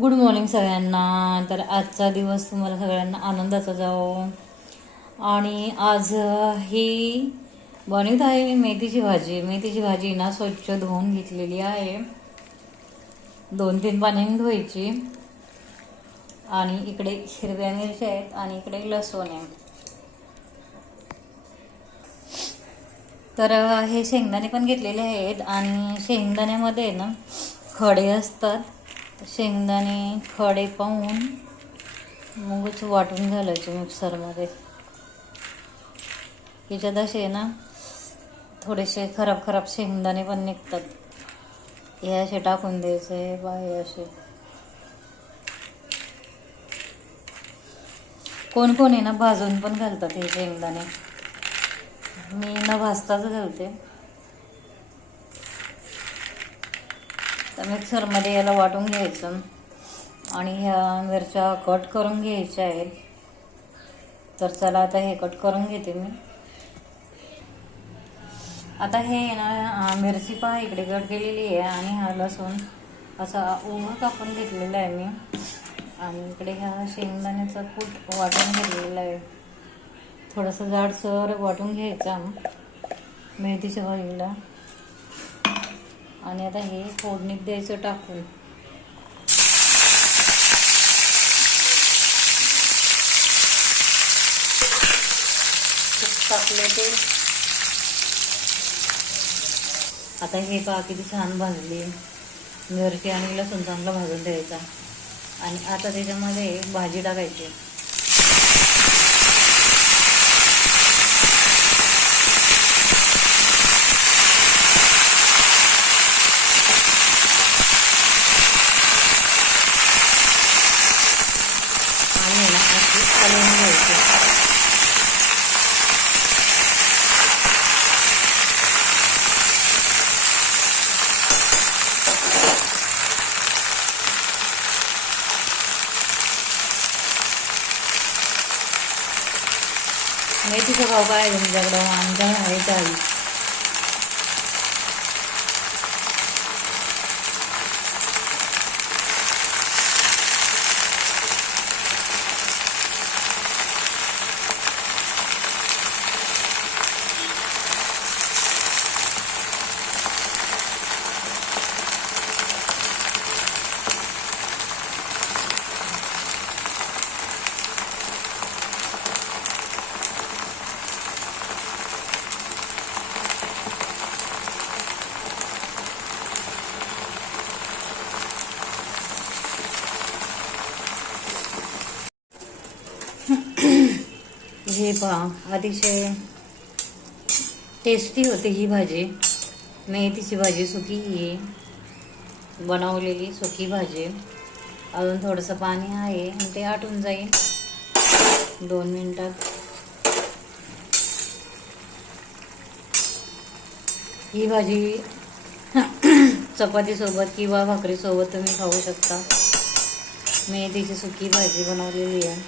Good morning सगळ्यांना. तर आजचा दिवस तुम्हाला सगळ्यांना आनंदाचा जाओ आणि आज ही बनवत आहे मी मेथीची भाजी. मेथीची भाजी ना स्वच्छ धुवून घेतलेली आहे. दोन तीन पाण्याने धुवायची. आणि इकडे हिरव्या मिरच्या आहेत आणि इकडे लसूण आहे. तर हे शेंगदाणे पण घेतलेले आहेत. आणि शेंगदाण्यामध्ये ना खडे असतात. शेंगदाणे खडे पाहून मगच वाटून घालायचे मिक्सरमध्ये. याच्यात असे ना थोडेसे खराब खराब शेंगदाणे पण निघतात. हे असे टाकून द्यायचे बाहेर असे. कोण कोण आहे ना भाजून पण घालतात हे शेंगदाणे. मी न भाजताच घालते. तर मिक्सरमध्ये याला वाटून घ्यायचं. आणि ह्या मिरच्या कट करून घ्यायच्या आहेत. तर चला आता हे कट करून घेते मी. आता हे ना मिरची पहा इकडे कट केलेली आहे. आणि हा लसूण असा उभा कापून घेतलेला आहे मी. आणि इकडे ह्या शेंगदाण्याचा कूट वाटून घेतलेला आहे. थोडंसं जाडसर वाटून घ्यायचा मेथीच्या भाजीला आणि आता हे फोडणीत द्यायचं टाकून. टाकले ते. आता हे पहा किती छान भाजली. मिरची आणि लसूण चांगला भाजून द्यायचा. आणि आता त्याच्यामध्ये भाजी टाकायची आणि आहे ना अशी हलवून घ्यायची. मेथीचा भाव काय आहे तुमच्याकडं आमच्या आहे चाळीस हे पहा. अतिशय टेस्टी होते ही भाजी. मेथीची भाजी सुकी ही बनवलेली सुकी भाजी. अजून थोडंसं पाणी आहे आणि ते आटून जाईल. दोन मिनटात. ही भाजी चपातीसोबत किंवा भाकरीसोबत तुम्ही खाऊ शकता. मेथीची सुकी भाजी बनवलेली आहे.